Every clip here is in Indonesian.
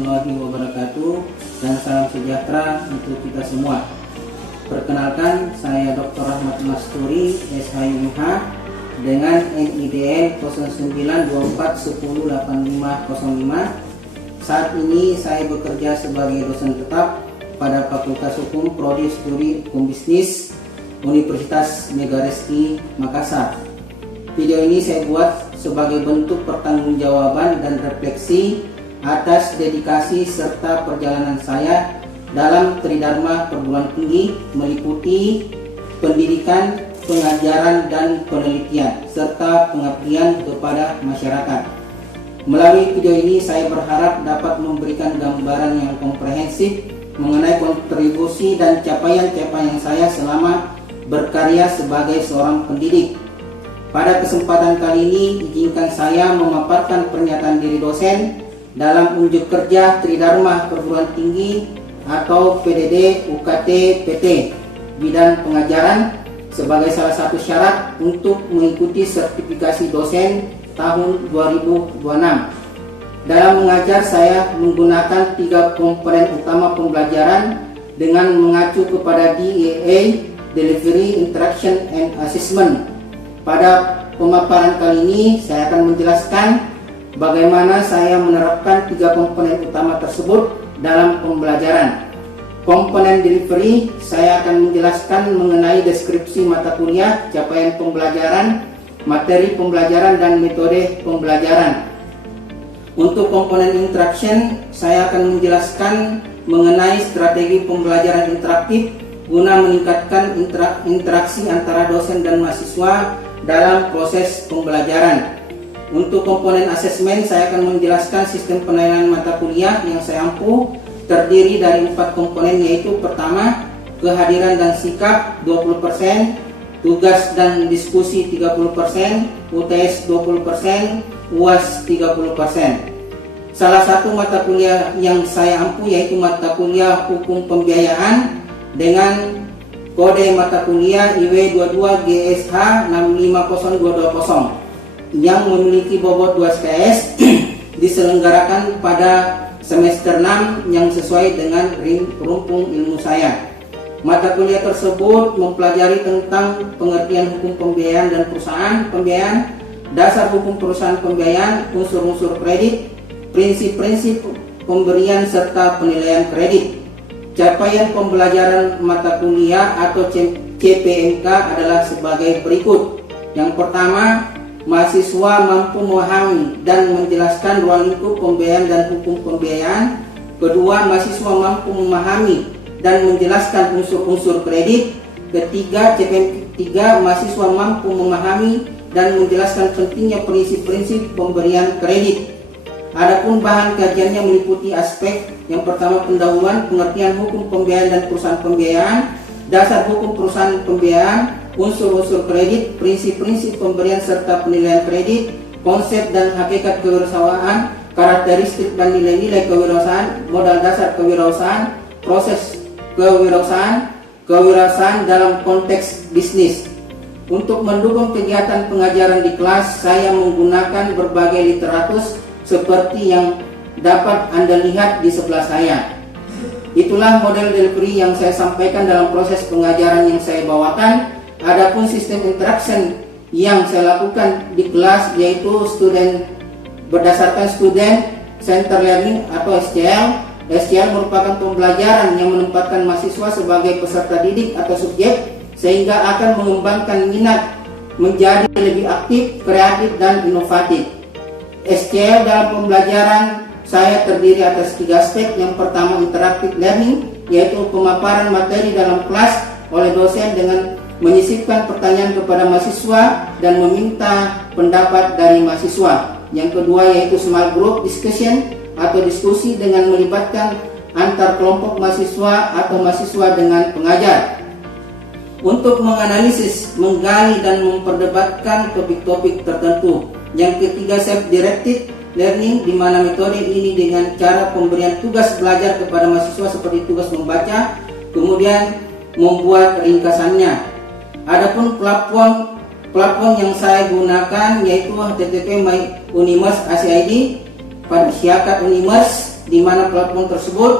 warahmatullahi wabarakatuh, dan salam sejahtera untuk kita semua. Perkenalkan, saya Dr. Rahmat Masturi, SHMH, dengan NIDN 0924108505. Saat ini saya bekerja sebagai dosen tetap pada Fakultas Hukum Prodi Studi Hukum Bisnis Universitas Megaresty Makassar. Video ini saya buat sebagai bentuk pertanggungjawaban dan refleksi atas dedikasi serta perjalanan saya dalam Tridharma Perguruan Tinggi, meliputi pendidikan, pengajaran, dan penelitian, serta pengabdian kepada masyarakat. Melalui video ini saya berharap dapat memberikan gambaran yang komprehensif mengenai kontribusi dan capaian-capaian saya selama berkarya sebagai seorang pendidik. Pada kesempatan kali ini, izinkan saya memaparkan pernyataan diri dosen dalam unjuk kerja Tridharma Perguruan Tinggi atau PDD UKT PT bidang pengajaran sebagai salah satu syarat untuk mengikuti sertifikasi dosen tahun 2026. Dalam mengajar, saya menggunakan 3 komponen utama pembelajaran dengan mengacu kepada DIA, Delivery, Interaction, and Assessment. Pada pemaparan kali ini saya akan menjelaskan bagaimana saya menerapkan 3 komponen utama tersebut dalam pembelajaran. Komponen delivery, saya akan menjelaskan mengenai deskripsi mata kuliah, capaian pembelajaran, materi pembelajaran, dan metode pembelajaran. Untuk komponen interaction, saya akan menjelaskan mengenai strategi pembelajaran interaktif guna meningkatkan interaksi antara dosen dan mahasiswa dalam proses pembelajaran. Untuk komponen asesmen, saya akan menjelaskan sistem penilaian mata kuliah yang saya ampuh terdiri dari 4 komponen, yaitu pertama, kehadiran dan sikap 20%, tugas dan diskusi 30%, UTS 20%, UAS 30%. Salah satu mata kuliah yang saya ampuh yaitu mata kuliah Hukum Pembiayaan dengan kode mata kuliah IW 22 GSH 650220 yang memiliki bobot 2 SKS diselenggarakan pada semester 6 yang sesuai dengan rumpun ilmu saya. Mata kuliah tersebut mempelajari tentang pengertian hukum pembiayaan dan perusahaan pembiayaan, dasar hukum perusahaan pembiayaan, unsur-unsur kredit, prinsip-prinsip pemberian serta penilaian kredit. Capaian pembelajaran mata kuliah atau CPMK adalah sebagai berikut. Yang pertama, mahasiswa mampu memahami dan menjelaskan ruang lingkup pembiayaan dan hukum pembiayaan. Kedua, mahasiswa mampu memahami dan menjelaskan unsur-unsur kredit. Ketiga, CPMK 3, mahasiswa mampu memahami dan menjelaskan pentingnya prinsip-prinsip pemberian kredit. Adapun bahan kajiannya meliputi aspek yang pertama, pendahuluan, pengertian hukum pembiayaan dan perusahaan pembiayaan, dasar hukum perusahaan pembiayaan, unsur-unsur kredit, prinsip-prinsip pemberian serta penilaian kredit, konsep dan hakikat kewirausahaan, karakteristik dan nilai-nilai kewirausahaan, modal dasar kewirausahaan, proses kewirausahaan dalam konteks bisnis. Untuk mendukung kegiatan pengajaran di kelas, saya menggunakan berbagai literatur seperti yang dapat Anda lihat di sebelah saya. Itulah model delivery yang saya sampaikan dalam proses pengajaran yang saya bawakan. Adapun sistem interaction yang saya lakukan di kelas yaitu berdasarkan student center learning atau SCL. SCL merupakan pembelajaran yang menempatkan mahasiswa sebagai peserta didik atau subjek sehingga akan mengembangkan minat menjadi lebih aktif, kreatif, dan inovatif. SCL dalam pembelajaran saya terdiri atas 3 aspek. Yang pertama, interactive learning, yaitu pemaparan materi dalam kelas oleh dosen dengan menyisipkan pertanyaan kepada mahasiswa dan meminta pendapat dari mahasiswa. Yang kedua yaitu small group discussion atau diskusi dengan melibatkan antar kelompok mahasiswa atau mahasiswa dengan pengajar untuk menganalisis, menggali, dan memperdebatkan topik-topik tertentu. Yang ketiga, self-directed learning, di mana metode ini dengan cara pemberian tugas belajar kepada mahasiswa seperti tugas membaca, kemudian membuat ringkasannya. Adapun platform yang saya gunakan yaitu HTTP My Unimers ACID pada Syakat Unimers di mana platform tersebut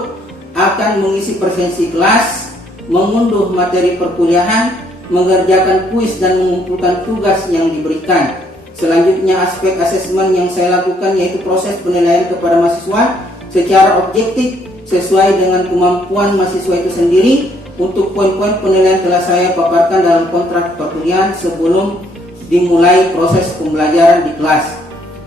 akan mengisi presensi kelas, mengunduh materi perkuliahan, mengerjakan kuis dan mengumpulkan tugas yang diberikan. Selanjutnya aspek asesmen yang saya lakukan yaitu proses penilaian kepada mahasiswa secara objektif sesuai dengan kemampuan mahasiswa itu sendiri. Untuk poin-poin penilaian telah saya paparkan dalam kontrak perkuliahan sebelum dimulai proses pembelajaran di kelas.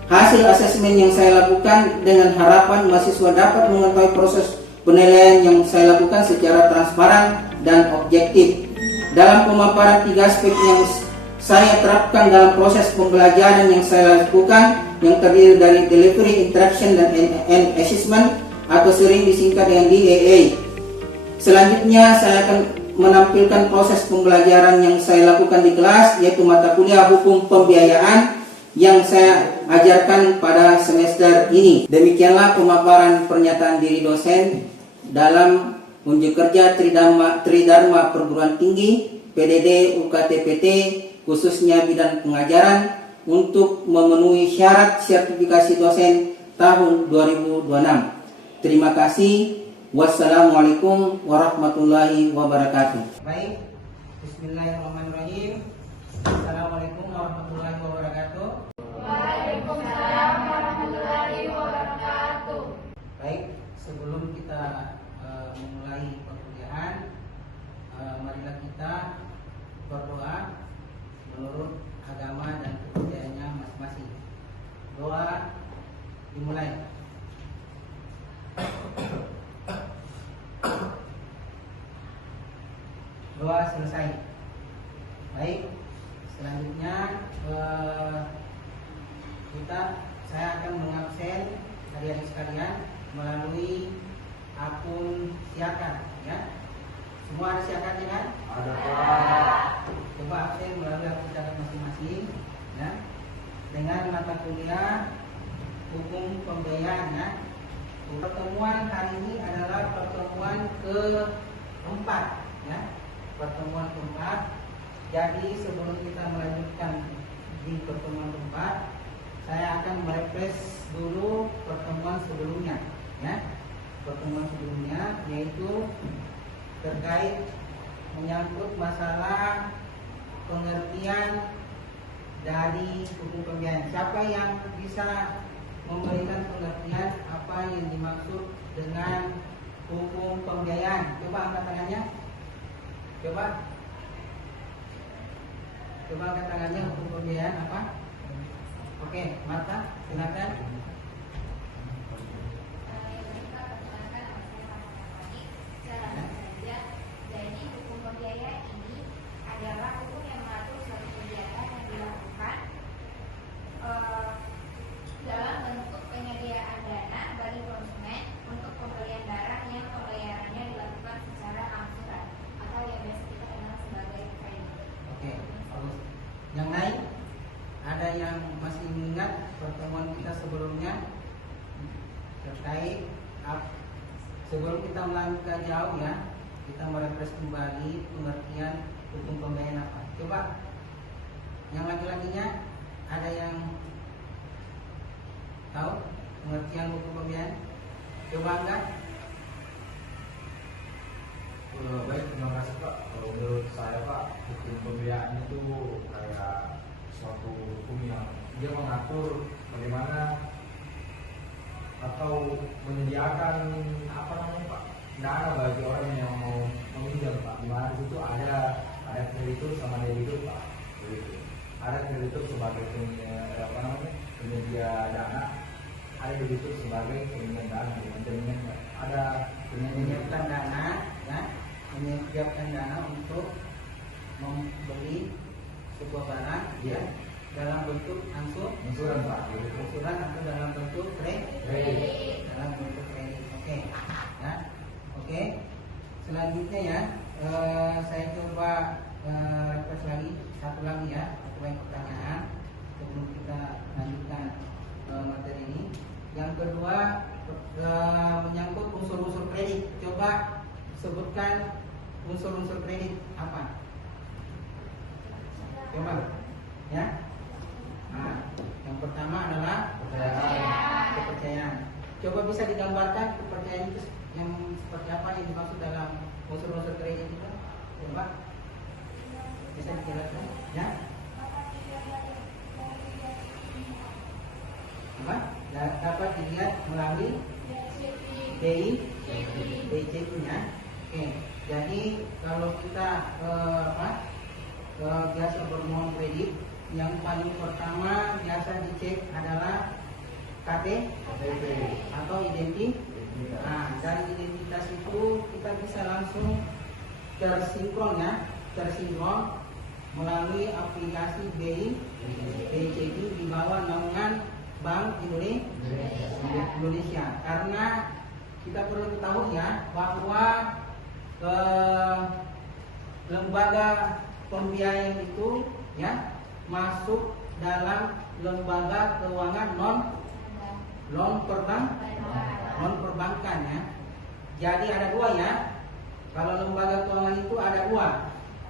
Hasil asesmen yang saya lakukan dengan harapan mahasiswa dapat mengetahui proses penilaian yang saya lakukan secara transparan dan objektif. Dalam pemaparan 3 aspek yang saya terapkan dalam proses pembelajaran yang saya lakukan, yang terdiri dari delivery, interaction, dan assessment atau sering disingkat dengan DAA. Selanjutnya saya akan menampilkan proses pembelajaran yang saya lakukan di kelas, yaitu mata kuliah hukum pembiayaan yang saya ajarkan pada semester ini. Demikianlah pemaparan pernyataan diri dosen dalam unjuk kerja Tridharma Perguruan Tinggi PDD UKT-PT khususnya bidang pengajaran untuk memenuhi syarat sertifikasi dosen tahun 2026. Terima kasih. Wassalamualaikum warahmatullahi wabarakatuh. Baik, bismillahirrahmanirrahim. Assalamualaikum warahmatullahi wabarakatuh. Waalaikumsalam warahmatullahi wabarakatuh. Baik, sebelum kita memulai perkuliahan, marilah kita berdoa menurut agama dan kepercayaannya masing-masing. Doa dimulai. Doa selesai. Baik, selanjutnya saya akan mengabsen adik-adik sekalian melalui akun siakan, ya. Semua ada siakannya kan? Ada Pak. Coba absen melalui akun siakan masing-masing, ya. Dengan mata kuliah hukum pembiayaan, ya. Pertemuan hari ini adalah pertemuan keempat, ya. Pertemuan keempat. Jadi sebelum kita melanjutkan di pertemuan keempat, saya akan merefresh dulu pertemuan sebelumnya, ya. Pertemuan sebelumnya yaitu terkait menyangkut masalah pengertian dari hukum pembiayaan. Siapa yang bisa memberikan pengertian apa yang dimaksud dengan hukum pembiayaan? Coba angkat tangannya. Coba angkat tangannya. Hukum pembiayaan apa? Oke, Marta, silakan. Jadi hukum pembiayaan ini adalah hukum yang mengatur suatu kegiatan yang dilakukan dalam bentuk penyediaan dana bagi konsumen untuk pembelian barang yang pembayarannya dilakukan secara angsuran atau yang biasa kita kenal sebagai kredit. Oke, bagus. Yang lain ada yang masih ingat pertemuan kita sebelumnya terkait sebelum kita melanjutkan jauh, ya, kita merefresh kembali pengertian hukum pembiayaan apa. Coba yang laki-lakinya ada yang tahu pengertian hukum pembiayaan? Coba enggak? Baik, terima kasih Pak. Kalau menurut saya Pak, hukum pembiayaan itu kayak suatu hukum yang dia mengatur bagaimana atau menyediakan apa namanya Pak, dana bagi orang yang mau meminjam Pak. Di mana itu ada kreditur sama debitur Pak. Begitu. Ada kreditur sebagai penyedia dana, ada debitur sebagai penyedia dana. Ada Menyiapkan dana, ya, menyiapkan dana untuk membeli sebuah barang, ya, dalam bentuk angsuran Pak. angsuran atau dalam bentuk kredit. Dalam bentuk kredit. Oke, ya, oke. Selanjutnya, ya, saya coba refresh lagi satu lagi, ya, satu lagi pertanyaan sebelum kita lanjutkan materi ini. Yang kedua menyangkut unsur-unsur kredit. Coba sebutkan unsur-unsur kredit apa? Coba, ya. Nah, yang pertama adalah kepercayaan. Coba bisa digambarkan kepercayaan itu yang seperti apa yang dimaksud dalam unsur-unsur kredit itu? Coba bisa dijelaskan, ya? Apa? Dapat dilihat melalui BI, BCP-nya. Oke, jadi kalau kita biasa bermohon kredit, yang paling pertama biasa dicek adalah KTP atau identitas. Nah, dari identitas itu kita bisa langsung tersinkron melalui aplikasi BI BCD di bawah naungan Bank Indonesia. Karena kita perlu ketahui ya bahwa lembaga pembiayaan itu ya masuk dalam lembaga keuangan non perbankan ya. Jadi ada dua ya. Kalau lembaga keuangan itu ada dua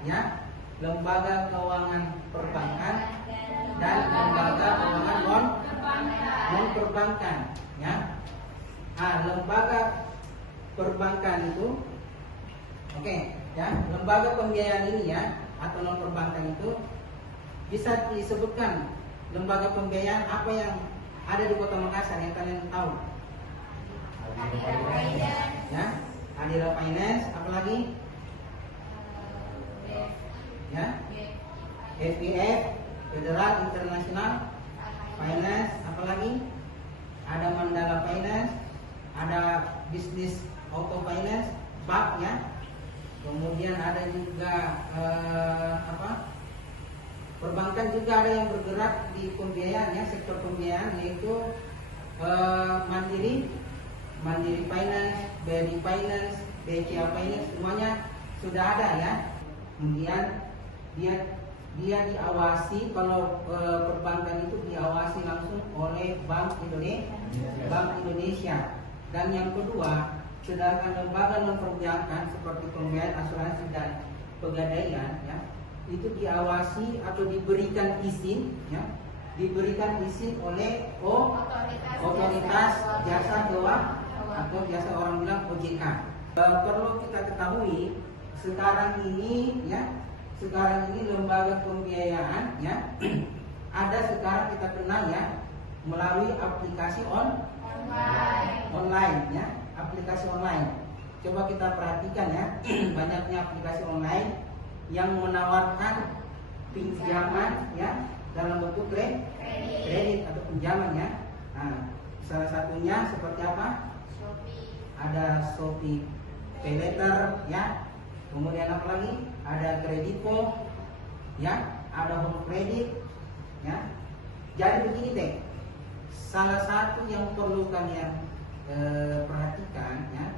ya. Lembaga keuangan perbankan dan lembaga keuangan non perbankan ya. Nah, lembaga perbankan itu oke ya, lembaga pembiayaan ini ya atau non perbankan itu bisa disebutkan lembaga pembiayaan apa yang ada di Kota Makassar yang kalian tahu? Ya, Adira Finance, apalagi? Ya, FPF, Federal International Finance, apalagi? Ada Mandala Finance, ada Business Auto Finance, BAC ya. Kemudian ada juga perbankan juga ada yang bergerak di pembiayaan ya, sektor pembiayaan yaitu Mandiri Finance, BRI Finance, BCA Finance, semuanya sudah ada ya. Kemudian dia diawasi, kalau perbankan itu diawasi langsung oleh Bank Indonesia. Dan yang kedua, sedangkan lembaga non perbankan seperti pembiayaan, asuransi dan pegadaian ya, itu diawasi atau diberikan izin ya, oleh otoritas jasa keuangan atau biasa orang bilang OJK. Perlu kita ketahui sekarang ini lembaga pembiayaan ya ada sekarang kita kenal ya melalui aplikasi online ya, aplikasi online. Coba kita perhatikan ya, banyaknya aplikasi online yang menawarkan pinjaman ya dalam bentuk kredit atau pinjaman ya. Nah, salah satunya seperti apa? Ada Shopee Paylater ya. Kemudian apa lagi? Ada Kredipo ya, ada Home Credit ya. Jadi begini deh. Salah satu yang perlu kalian perhatikan ya,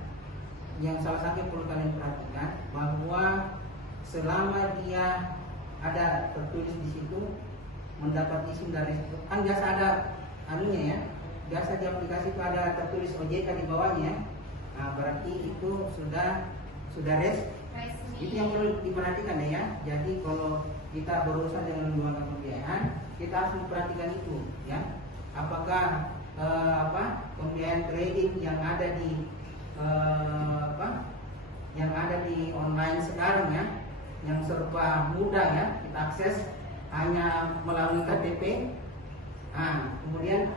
bahwa selama dia ada tertulis di situ mendapat izin dari situ, kan biasa ada anunya ya, biasa di aplikasi itu ada tertulis OJK di bawahnya. Nah, berarti itu sudah resmi. Itu yang perlu diperhatikan ya. Jadi kalau kita berurusan dengan lembaga pembiayaan, kita harus memperhatikan itu ya. Apakah pembiayaan kredit yang ada di online sekarang ya, yang serba mudah ya, kita akses hanya melalui KTP. Nah, kemudian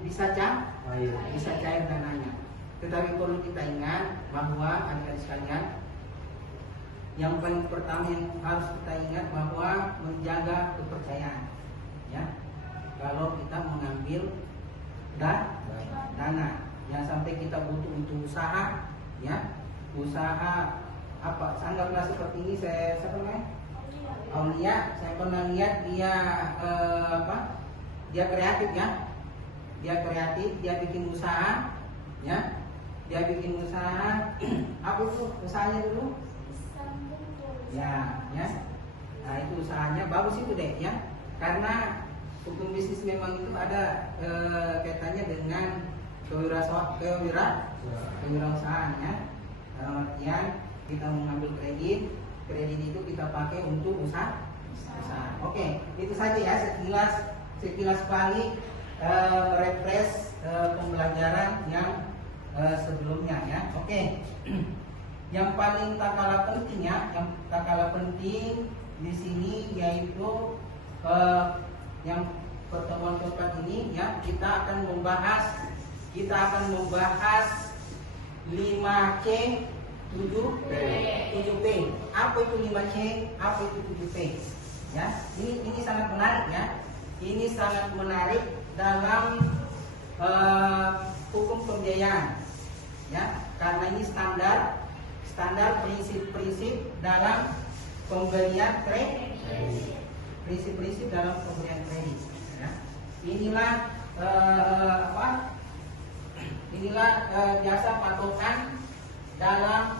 bisa cair dananya. Tetapi perlu kita ingat bahwa adik-adik sekalian, yang paling pertama yang harus kita ingat bahwa menjaga kepercayaan ya. Kalau kita mengambil dana, jangan sampai kita butuh untuk usaha ya, anggaplah seperti ini. Aulia, saya pernah lihat dia dia kreatif ya, dia bikin usaha ya, apa itu usahanya dulu ya. Nah, itu usahanya bagus itu deh ya, karena hukum bisnis memang itu ada kaitannya dengan kewirausahaan ya. Dalam artian kita mengambil kredit itu kita pakai untuk usaha. Oke, itu saja ya sekilas balik refresh pembelajaran yang sebelumnya ya. Oke. Yang paling tak kalah penting ya, yang tak kalah penting di sini yaitu yang pertemuan keempat ini ya, kita akan membahas 5C 7P. Apa itu 5C? Apa itu 7P? Ya, ini sangat menarik ya. Ini sangat menarik dalam hukum pembiayaan ya, karena ini standar prinsip-prinsip dalam pemberian kredit. Prinsip-prinsip dalam pemberian kredit ya. Inilah jasa patokan dalam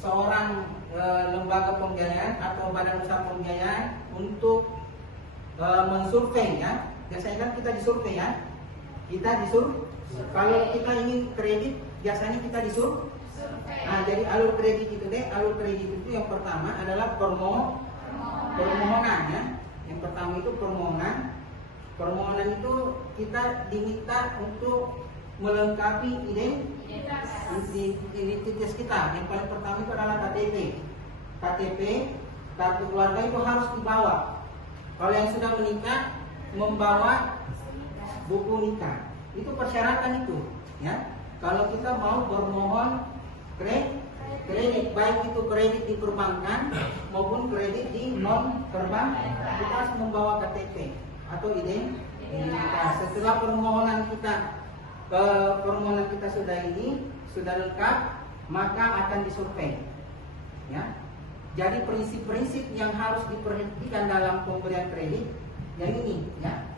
seorang lembaga pembiayaan atau badan usaha pembiayaan untuk mensurvei ya. Biasanya kan kita disurvei ya. Kalau kita ingin kredit biasanya kita disuruh. Nah, jadi alur kredit itu yang pertama adalah permohonan ya. Yang pertama itu permohonan. Permohonan itu kita diminta untuk melengkapi identitas kita. Yang paling pertama itu adalah KTP, kartu keluarga itu harus dibawa. Kalau yang sudah menikah membawa buku nikah. Itu persyaratan itu ya. Kalau kita mau bermohon kredit, baik itu kredit di perbankan maupun kredit di non perbankan, kita harus membawa KTP atau identitas. Setelah permohonan kita sudah lengkap, maka akan disurvei. Ya. Jadi prinsip-prinsip yang harus diperhatikan dalam pemberian kredit yang ini, ya.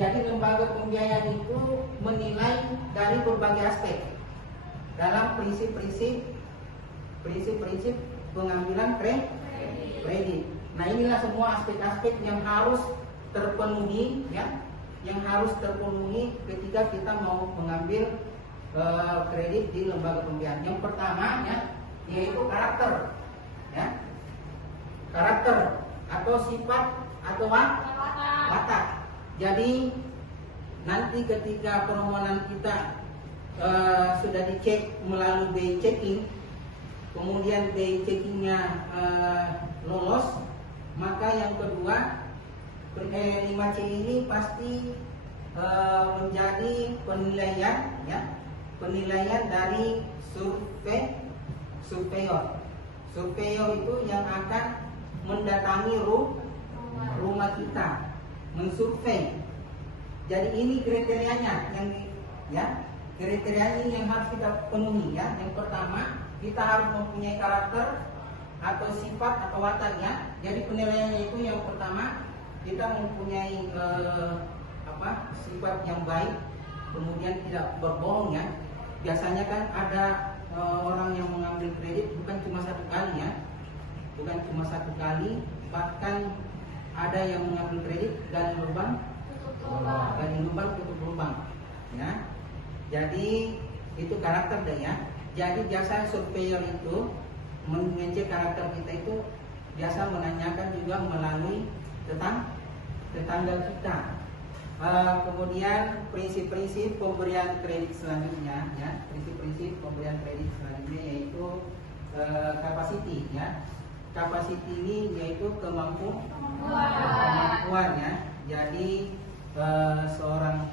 Jadi lembaga pembiayaan itu menilai dari berbagai aspek dalam prinsip-prinsip pengambilan kredit. Nah, inilah semua aspek-aspek yang harus terpenuhi ya, yang harus terpenuhi ketika kita mau mengambil kredit di lembaga pembiayaan. Yang pertama ya, yaitu karakter ya. Karakter atau sifat atau watak. Jadi nanti ketika permohonan kita sudah dicek melalui BI checking, kemudian BI checkingnya lolos, maka yang kedua 5C ini pasti menjadi penilaian ya, penilaian dari surveyor. Surveyor itu yang akan mendatangi rumah kita, mensurvei. Jadi ini kriterianya kriteria ini yang harus kita penuhi ya. Yang pertama, kita harus mempunyai karakter atau sifat atau watak ya. Jadi penilaiannya itu yang pertama, kita mempunyai sifat yang baik, kemudian tidak berbohong ya. Biasanya kan ada orang yang mengambil kredit bukan cuma satu kali ya, bahkan ada yang mengambil kredit dari lubang tutup lubang ya. Jadi itu karakter deh ya. Jadi jasa surveyor itu mengecek karakter kita itu biasa menanyakan juga melalui tetangga kita. Kemudian prinsip-prinsip pemberian kredit selanjutnya ya, prinsip-prinsip pemberian kredit selanjutnya yaitu capacity ya. Capacity ini yaitu kemampuan ya. Jadi seorang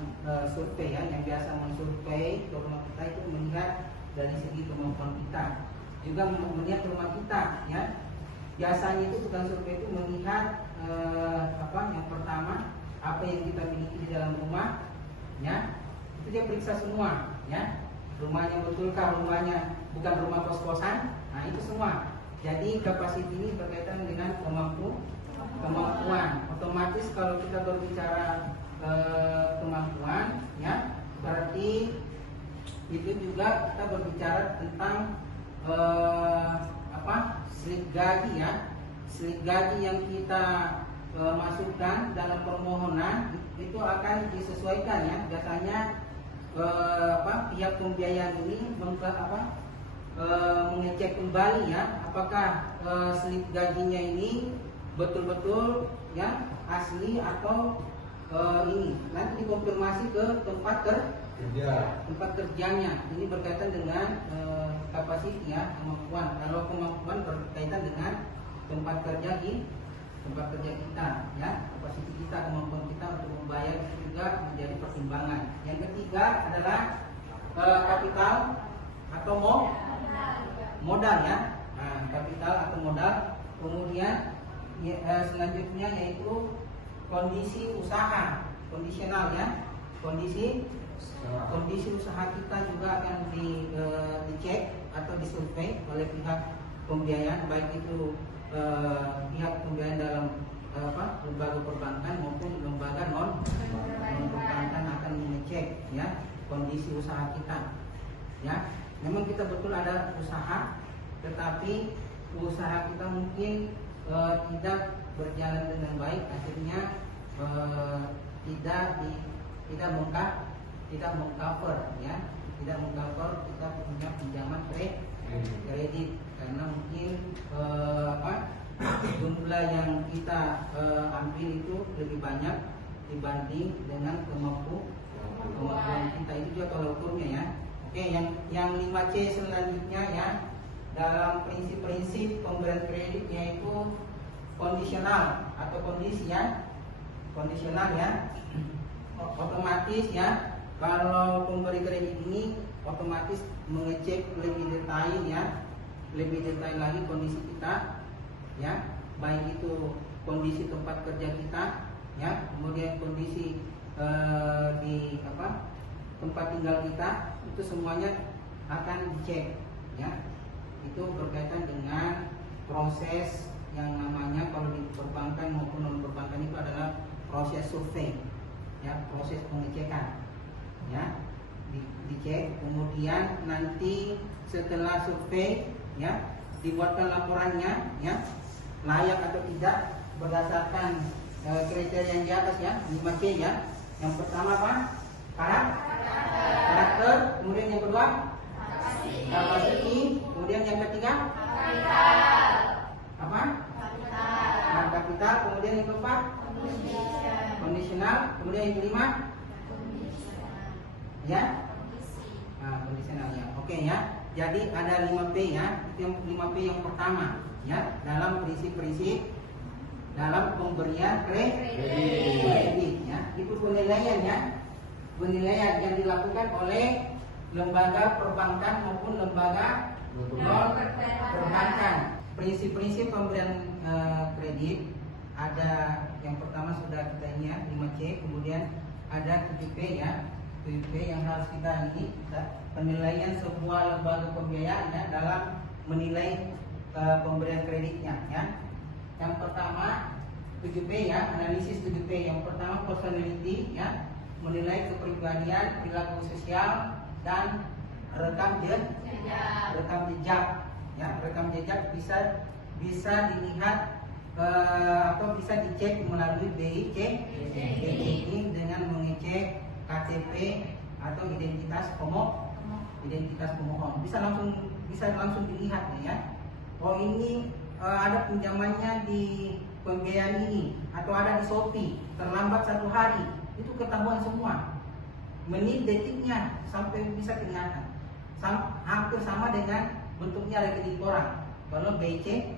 survei ya, yang biasa mensurvei ke rumah kita itu melihat dari segi kemampuan kita, juga melihat rumah kita ya. Biasanya itu tukang survei itu melihat yang pertama apa yang kita miliki di dalam rumah ya, itu dia periksa semua ya. Rumahnya betulkah rumahnya bukan rumah kos-kosan, nah itu semua. Jadi kapasiti ini berkaitan dengan kemampuan. Otomatis kalau kita berbicara kemampuan ya, berarti itu juga kita berbicara tentang slip gaji ya. Slip gaji yang kita masukkan dalam permohonan itu akan disesuaikan ya. Biasanya pihak pembiayaan ini mengecek kembali ya, apakah slip gajinya ini betul-betul ya asli atau ini nanti dikonfirmasi ke tempat Kerja. kerjanya. Ini berkaitan dengan kapasitas ya, kemampuan. Kalau kemampuan berkaitan dengan tempat kerja kita ya, kapasitas kita, kemampuan kita untuk membayar itu juga menjadi pertimbangan. Yang ketiga adalah kapital atau modal ya. Nah, kapital atau modal. Kemudian selanjutnya yaitu kondisi usaha, kondisional ya. Kondisi usaha kita juga akan dicek atau disurvei oleh pihak pembiayaan, baik itu pihak pembiayaan dalam lembaga perbankan maupun lembaga non perbankan akan mengecek ya kondisi usaha kita ya. Memang kita betul ada usaha, tetapi usaha kita mungkin tidak berjalan dengan baik, akhirnya tidak mengcover ya, tidak mengcover kita punya pinjaman kredit karena mungkin jumlah yang kita ambil itu lebih banyak dibanding dengan kemampuan kita. Itu juga kalau ukurnya ya. Oke, yang 5C selanjutnya ya, dalam prinsip-prinsip pemberian kredit yaitu kondisional atau kondisi ya. Kondisional ya, otomatis ya, kalau pemberi kredit ini otomatis mengecek lebih detail ya, lebih detail lagi kondisi kita ya, baik itu kondisi tempat kerja kita ya, kemudian kondisi di tempat tinggal kita, itu semuanya akan dicek ya. Itu berkaitan dengan proses yang namanya kalau di perbankan maupun non perbankan itu adalah proses survei ya, proses pengecekan ya, dicek. Kemudian nanti setelah survei ya, dibuatkan laporannya ya, layak atau tidak berdasarkan kriteria yang di atas ya, 5C ya. Yang pertama apa? Karakter. Kemudian yang kedua kapasiti. Kemudian yang ketiga apa? Kapital. Kemudian yang keempat kondisional. Kemudian yang kelima ya, kondisional ya. Oke ya. Jadi ada 5P ya. Itu yang 5P yang pertama ya, dalam prinsip-prinsip dalam pemberian kredit ya. Itu penilaian ya. Penilaian yang dilakukan oleh lembaga perbankan maupun lembaga non perbankan. Prinsip-prinsip pemberian kredit ada yang pertama sudah kita ini ya, 5C. Kemudian ada 7P ya. 7P yang harus kita ini penilaian sebuah lembaga pembiayaan ya, dalam menilai pemberian kreditnya ya. Yang pertama 7P ya, analisis 7P. Yang pertama personality ya, menilai kepribadian, perilaku sosial dan rekam jejak ya. Rekam jejak bisa dilihat atau bisa dicek melalui BIC ini dengan mengecek KTP atau identitas pemohon. Bisa langsung dilihat ya. Oh ini ada pinjamannya di pembiayaan ini atau ada di Shopee terlambat 1 hari, itu ketahuan semua. Menit detiknya sampai bisa kelihatan. Hampir sama dengan bentuknya rekening orang kalau BC.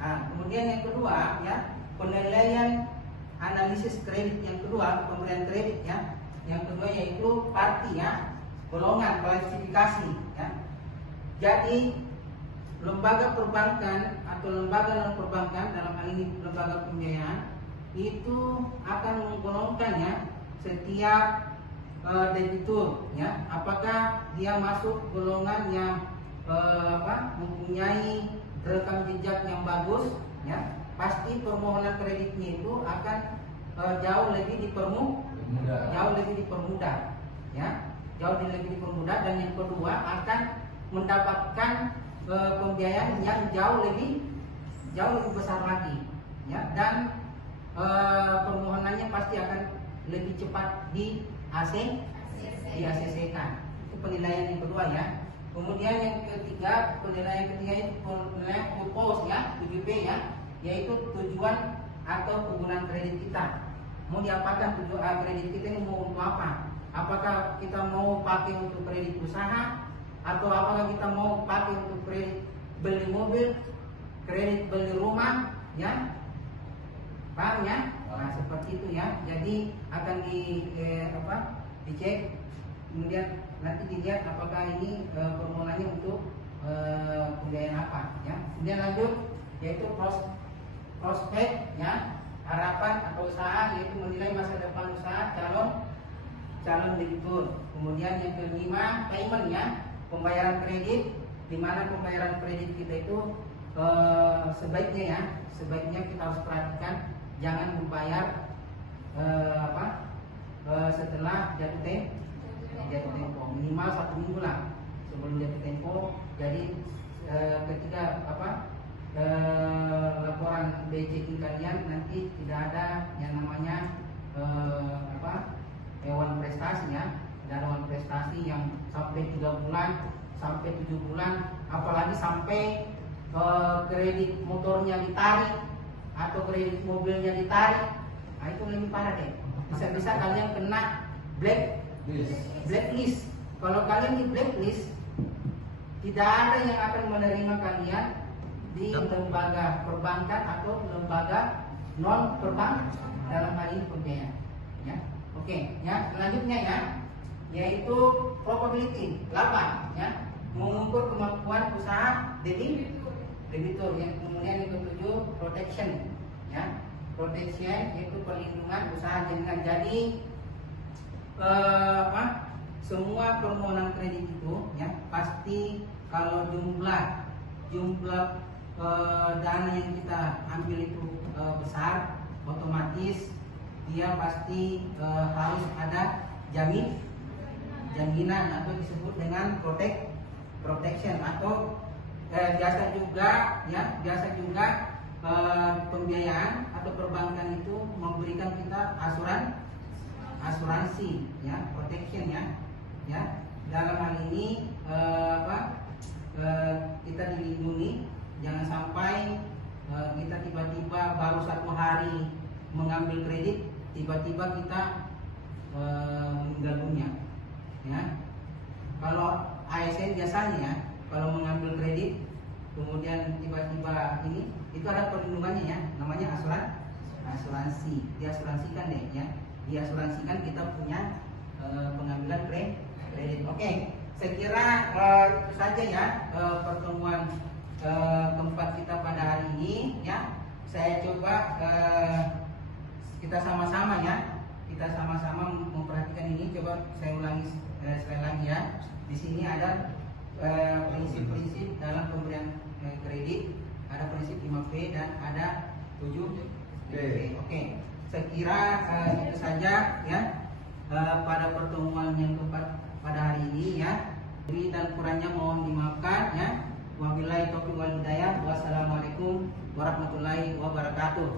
Kemudian yang kedua ya, penilaian analisis kredit yang kedua, pemberian kredit ya. Yang kedua yaitu parti ya, golongan klasifikasi ya. Jadi lembaga perbankan atau lembaga non perbankan, dalam hal ini lembaga pembiayaan, itu akan menggolongkan ya setiap debitur ya, apakah dia masuk golongan yang mempunyai rekam jejak yang bagus ya, pasti permohonan kreditnya itu akan jauh lebih dipermudah ya, jauh lebih dipermudah. Dan yang kedua akan mendapatkan pembiayaan yang jauh lebih besar lagi ya, dan permohonannya pasti akan lebih cepat di ACC-kan. Itu penilaian yang kedua ya. Kemudian yang ketiga, penilaian itu penilaian purpose ya, 7P ya, yaitu tujuan atau kegunaan kredit kita mau diapakan kredit kita ini, mau untuk apa? Apakah kita mau pakai untuk kredit usaha, atau apakah kita mau pakai untuk kredit beli mobil, kredit beli rumah, ya? Paham ya? Nah, seperti itu ya. Jadi akan dicek, kemudian nanti dilihat apakah ini permoholannya untuk pembiayaan apa, ya. Kemudian lanjut, yaitu prospek, ya, harapan atau usaha, yaitu menilai masa depan usaha calon debitur. Kemudian yang kelima, payment, ya, pembayaran kredit, di mana pembayaran kredit kita itu sebaiknya kita harus perhatikan, jangan membayar setelah jatuh tempo, minimal 1 minggu lah sebelum jatuh tempo. Jadi ketika laporan BI checking kalian nanti tidak ada yang namanya hewan prestasi, ya. Tidak ada hewan prestasi yang sampai 3 bulan, sampai 7 bulan, apalagi sampai kredit motornya ditarik atau kredit mobilnya ditarik. Nah, itu lebih parah deh. Bisa-bisa kalian kena blacklist. Kalau kalian di blacklist, tidak ada yang akan menerima kalian di lembaga perbankan atau lembaga non perbankan dalam hal ini pembiayaan, ya. Oke, ya, selanjutnya, ya, yaitu probability 8, ya, mengukur kemampuan usaha debitur, ya. Kemudian yang ketujuh, protection, ya, protection yaitu perlindungan usaha jaminan. Jadi semua permohonan kredit itu, ya, pasti kalau jumlah dana yang kita ambil itu besar, otomatis dia pasti harus ada jaminan atau disebut dengan protection atau biasa juga pembiayaan atau perbankan itu memberikan kita asuransi, ya, protection, ya. Dalam hal ini kita dilindungi, jangan sampai kita tiba-tiba baru 1 hari mengambil kredit, tiba-tiba kita meninggal dunia, ya. Kalau ASN biasanya, ya, kalau mengambil kredit kemudian tiba-tiba ini, itu ada perlindungannya, ya, namanya asuransi. Diasuransikan deh, ya, diasuransikan kita punya pengambilan kredit. Oke, saya kira itu saja, ya, pertemuan keempat kita pada hari ini, ya. Saya coba kita sama-sama memperhatikan ini. Coba saya ulangi sekali lagi, ya. Di sini ada prinsip-prinsip dalam pemberian kredit, ada prinsip 5P dan ada 7P. Oke, saya kira itu saja, ya, pada pertemuan yang keempat pada hari ini, ya. Lebih dan kurangnya mohon dimaafkan, ya. Wabillahi taufiq wal hidayah. Wassalamualaikum warahmatullahi wabarakatuh.